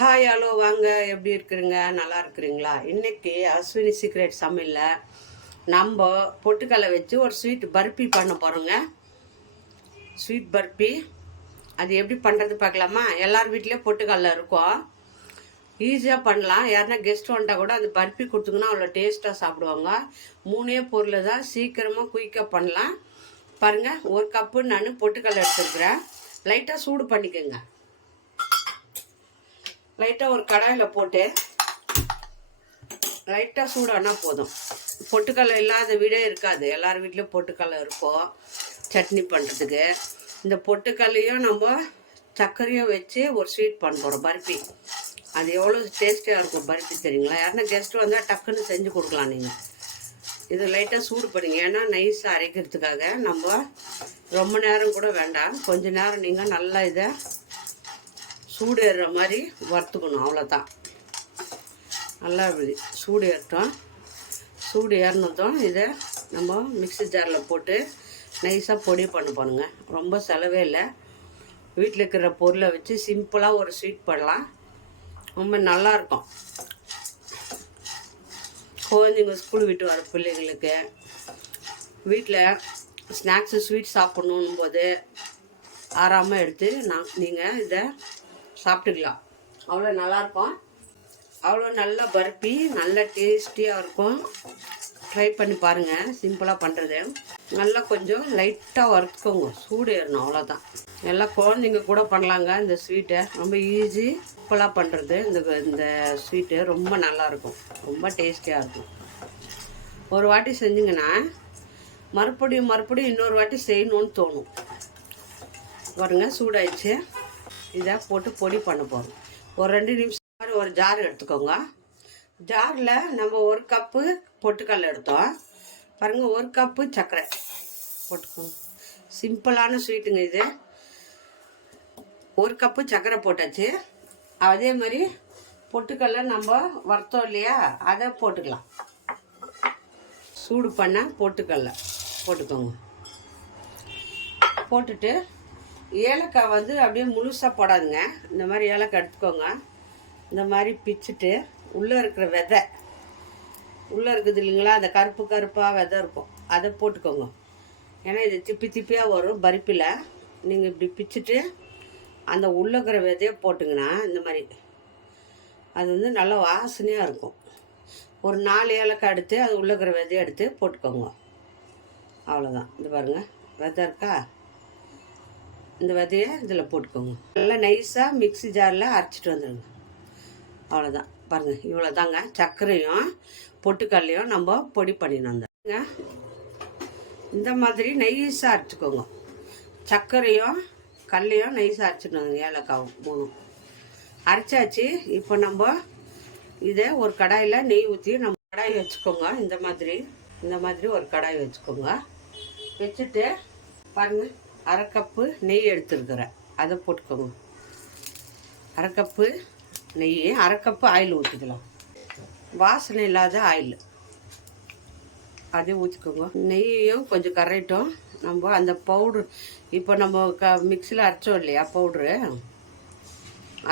Hi hello வாங்க, எப்படி இருக்கிறீங்க? நல்லா இருக்கிறீங்களா? இன்றைக்கி அஸ்வினி சீக்ரெட் சமையலில் நம்ம பொட்டுக்கடலை வச்சு ஒரு ஸ்வீட் பர்பி பண்ண போகிறோங்க. ஸ்வீட் பர்பி அது எப்படி பண்ணுறது பார்க்கலாமா? எல்லார் வீட்லேயும் பொட்டுக்கடலை இருக்கும், ஈஸியாக பண்ணலாம். யாருன்னா கெஸ்ட் வந்தால் கூட அந்த பர்பி கொடுத்தீங்கன்னா அவ்வளோ டேஸ்ட்டாக சாப்பிடுவாங்க. 3 பொருள் தான், சீக்கிரமாக குயிக்காக பண்ணலாம். பாருங்கள், 1 கப்பு நான் பொட்டுக்கடலை எடுத்துருக்குறேன். லைட்டாக சூடு பண்ணிக்கோங்க. லைட்டாக ஒரு கடாயில் போட்டு லைட்டாக சூடானா போதும். பொட்டுக்கடலை இல்லாத வீடே இருக்காது, எல்லார் வீட்லேயும் பொட்டுக்கடலை இருக்கும் சட்னி பண்ணுறதுக்கு. இந்த பொட்டுக்கடலையும் நம்ம சர்க்கரையும் வச்சு ஒரு ஸ்வீட் பண்ண போகிறோம், பர்பி. அது எவ்வளோ டேஸ்டியாக இருக்கும் பர்பி தெரியுங்களா? யாருன்னா கெஸ்ட்டு வந்தால் டக்குன்னு செஞ்சு கொடுக்கலாம் நீங்கள். இது லைட்டாக சூடு பண்ணிங்க, ஏன்னா நைஸாக அரைக்கிறதுக்காக. நம்ம ரொம்ப நேரம் கூட வேண்டாம், கொஞ்ச நேரம் நீங்கள் நல்லா இதை சூடு ஏறுற மாதிரி வறுத்துக்கணும், அவ்வளோதான். நல்லா சூடு ஏறட்டும். சூடு ஏறினதும் இதை நம்ம மிக்ஸி ஜாரில் போட்டு நைஸாக பொடி பண்ணுங்க. ரொம்ப செலவே இல்லை, வீட்டில் இருக்கிற பொருளை வச்சு சிம்பிளாக ஒரு ஸ்வீட் பண்ணலாம். ரொம்ப நல்லாயிருக்கும். குழந்தைங்க ஸ்கூல் விட்டு வர பிள்ளைங்களுக்கு வீட்டில் ஸ்நாக்ஸு ஸ்வீட் சாப்பிட்ணும் போது ஆறாமல் எடுத்து நீங்கள் இதை சாப்பிட்டுக்கலாம். அவ்வளோ நல்லாயிருக்கும், அவ்வளோ நல்ல பர்பி, நல்ல டேஸ்டியாக இருக்கும். ட்ரை பண்ணி பாருங்கள், சிம்பிளாக பண்ணுறது. நல்லா கொஞ்சம் லைட்டாக வறுத்துக்கோங்க, சூடு ஏறணும், அவ்வளோதான். எல்லா குழந்தைங்க கூட பண்ணலாங்க இந்த ஸ்வீட்டை. ரொம்ப ஈஸி, சிம்பிளாக பண்ணுறது. இந்த ஸ்வீட்டு ரொம்ப நல்லாயிருக்கும், ரொம்ப டேஸ்டியாக இருக்கும். ஒரு வாட்டி செஞ்சிங்கன்னா மறுபடியும் இன்னொரு வாட்டி செய்யணுன்னு தோணும். பாருங்க, சூடாயிடுச்சு. இதை போட்டு பொடி பண்ண போகிறோம். ஒரு 2 நிமிஷம் மாதிரி ஒரு ஜார் எடுத்துக்கோங்க. ஜாரில் நம்ம 1 கப்பு பொட்டுக்கடலை எடுத்தோம். பாருங்கள், 1 கப்பு சர்க்கரை போட்டுக்கோங்க. சிம்பிளான ஸ்வீட்டுங்க இது. 1 கப்பு சர்க்கரை போட்டாச்சு. அதே மாதிரி பொட்டுக்கடலை நம்ம வறுத்தோம் இல்லையா, அதை போட்டுக்கலாம். சூடு பண்ண பொட்டுக்கடலை போட்டுக்கோங்க. போட்டுட்டு ஏலக்காய் அப்படியே முழுசாக போடாதுங்க. இந்த மாதிரி ஏலக்காய் எடுத்துக்கோங்க. இந்த மாதிரி பிச்சுட்டு உள்ளே இருக்கிற விதை, உள்ளே இருக்குது இல்லைங்களா, அந்த கருப்பாக விதை இருக்கும், அதை போட்டுக்கோங்க. ஏன்னா இது திப்பியாக வரும் பருப்பில். நீங்கள் இப்படி பிச்சுட்டு அந்த உள்ளே இருக்கிற விதையை போட்டுங்கன்னா இந்த மாதிரி அது நல்லா வாசனையாக இருக்கும். ஒரு 4 ஏலக்காய் எடுத்து அது உள்ளே இருக்கிற விதையை எடுத்து போட்டுக்கோங்க. அவ்வளோதான். இது பாருங்கள், விதை இருக்கா, இந்த விதையை இதில் போட்டுக்கோங்க. நல்லா நைஸாக மிக்ஸி ஜாரில் அரைச்சிட்டு வந்துடுங்க. அவ்வளோதான். பாருங்கள், இவ்வளோ தாங்க. சர்க்கரையும் பொட்டுக்கல்லையும் நம்ம பொடி பண்ணின்னு வந்துடுங்க. இந்த மாதிரி நைஸாக அரைச்சிக்கோங்க. சர்க்கரையும் கல்லையும் நைஸாக அரைச்சிட்டு வந்துங்க, ஏலக்காவும் 3 அரைச்சாச்சு. இப்போ நம்ம இதை ஒரு கடாயில் நெய் ஊற்றி நம்ம கடாய் வச்சுக்கோங்க. இந்த மாதிரி ஒரு கடாய் வச்சுக்கோங்க. வச்சுட்டு பாருங்கள், 1/2 கப்பு நெய் எடுத்துருக்குறேன், அதை போட்டுக்கோங்க. 1/2 கப்பு நெய், 1/2 கப்பு ஆயில் ஊற்றிக்கலாம். வாசனை இல்லாத ஆயில் அதே ஊற்றிக்கோங்க. நெய்யும் கொஞ்சம் கரையிட்டோம். நம்ம அந்த பவுட்ரு இப்போ நம்ம மிக்ஸியில் அரைச்சோம் இல்லையா பவுட்ரு,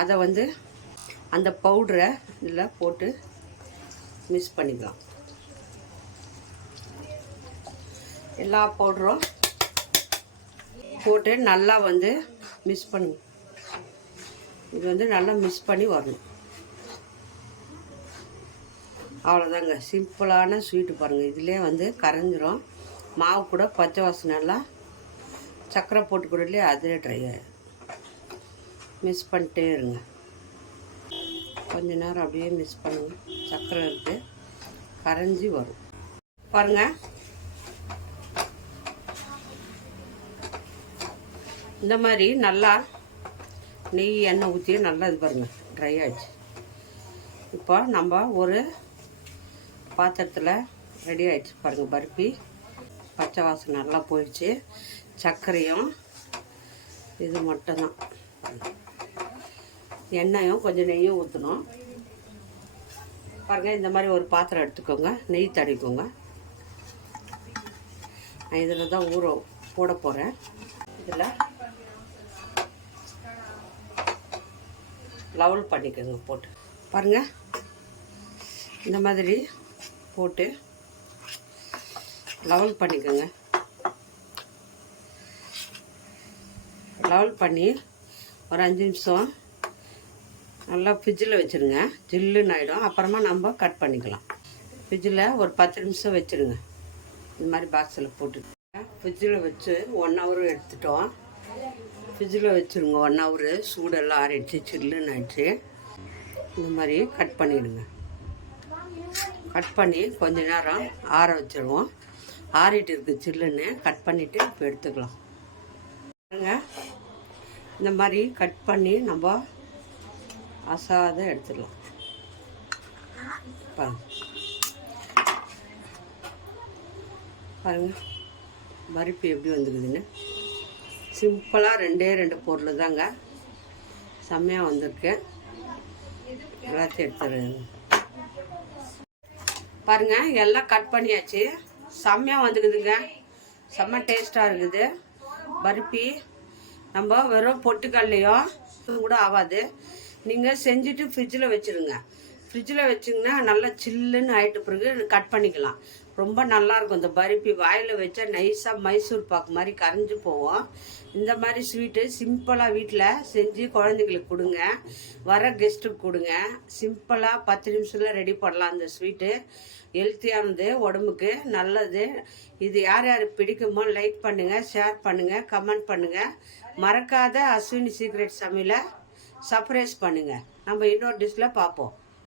அதை அந்த பவுட்ரை இதில் போட்டு மிக்ஸ் பண்ணிக்கலாம். எல்லா பவுடரும் போட்டு நல்லா மிக்ஸ் பண்ணுங்க. இது நல்லா மிக்ஸ் பண்ணி வரணும். அவ்வளோதாங்க, சிம்பிளான ஸ்வீட்டு. பாருங்கள், இதிலே கரைஞ்சிரும். மாவு கூட பச்சை வாசனை எல்லாம் சர்க்கரை போட்டு கூட இல்லையா, அதிலே ட்ரை ஆகிடும். மிக்ஸ் பண்ணிட்டே இருங்க. கொஞ்ச நேரம் அப்படியே மிக்ஸ் பண்ணுங்க. சர்க்கரை இருக்குது, கரைஞ்சி வரும். பாருங்கள், இந்த மாதிரி நல்லா நெய் எண்ணெய் ஊற்றி நல்லா இது பாருங்கள், ட்ரை ஆகிடுச்சு. இப்போ நம்ம ஒரு பாத்திரத்தில் ரெடி ஆகிடுச்சு. பாருங்கள், பருப்பி பச்சை வாசனை நல்லா போயிடுச்சு. சர்க்கரையும் இது மட்டும்தான், எண்ணெயும் கொஞ்சம் நெய்யும் ஊற்றணும். பாருங்கள், இந்த மாதிரி ஒரு பாத்திரம் எடுத்துக்கோங்க, நெய் தடவிக்கோங்க. நான் இதில் தான் போட போகிறேன். இதில் லெவல் பண்ணிக்கோங்க போட்டு பாருங்கள். இந்த மாதிரி போட்டு லெவல் பண்ணிக்கோங்க. லெவல் பண்ணி ஒரு 5 நிமிஷம் நல்லா ஃப்ரிட்ஜில் வச்சுருங்க. ஜில்லுன்னு ஆகிடும். அப்புறமா நம்ம கட் பண்ணிக்கலாம். ஃப்ரிட்ஜில் ஒரு 10 நிமிஷம் வச்சுருங்க. இந்த மாதிரி பாக்ஸில் போட்டு ஃப்ரிட்ஜில் வச்சு 1 ஹவர் எடுத்துட்டோம். ஃப்ரிட்ஜில் வச்சுருங்க 1 ஹவரு. சூடெல்லாம் ஆறிடுச்சு, சில்லுன்னு ஆயிடுச்சு. இந்த மாதிரி கட் பண்ணிவிடுங்க. கட் பண்ணி கொஞ்ச நேரம் ஆற வச்சுருவோம். ஆறிட்டு இருக்குது சில்லுன்னு. கட் பண்ணிவிட்டு இப்போ எடுத்துக்கலாம். இந்த மாதிரி கட் பண்ணி நம்ம அசாத எடுத்துடலாம். பாருங்கள் பருப்பு எப்படி வந்துருக்குதுன்னு. சிம்பிளாக 2 பொருள் தாங்க, செம்மையாக வந்திருக்கு. எல்லாத்தையும் எடுத்துடுங்க. பாருங்கள் எல்லாம் கட் பண்ணியாச்சு. செம்மையாக வந்துக்குதுங்க. செம்ம டேஸ்ட்டாக இருக்குது. பருப்பி நம்ம வெறும் பொட்டுக்கல்லையோ கூட ஆகாது. நீங்கள் செஞ்சுட்டு ஃப்ரிட்ஜில் வச்சுருங்க. ஃப்ரிட்ஜில் வச்சிங்கன்னா நல்லா சில்லுன்னு ஆகிட்டு பிறகு கட் பண்ணிக்கலாம். ரொம்ப நல்லாயிருக்கும். இந்த பருப்பி வாயில் வச்சா நைஸாக மைசூர் பாக்கு மாதிரி கரைஞ்சி போவோம். இந்த மாதிரி ஸ்வீட்டு சிம்பிளாக வீட்டில் செஞ்சு குழந்தைங்களுக்கு கொடுங்க. வர கெஸ்ட்டுக்கு கொடுங்க. சிம்பிளாக 10 நிமிஷத்தில் ரெடி பண்ணலாம். இந்த ஸ்வீட்டு ஹெல்த்தியானது, உடம்புக்கு நல்லது. இது யார் யார் பிடிக்குமோ லைக் பண்ணுங்கள், ஷேர் பண்ணுங்கள், கமெண்ட் பண்ணுங்கள். மறக்காத அஸ்வினி சீக்ரெட் சமையலை சர்ப்ரைஸ் பண்ணுங்கள். நம்ம இன்னொரு டிஷ்ஷில் பார்ப்போம்.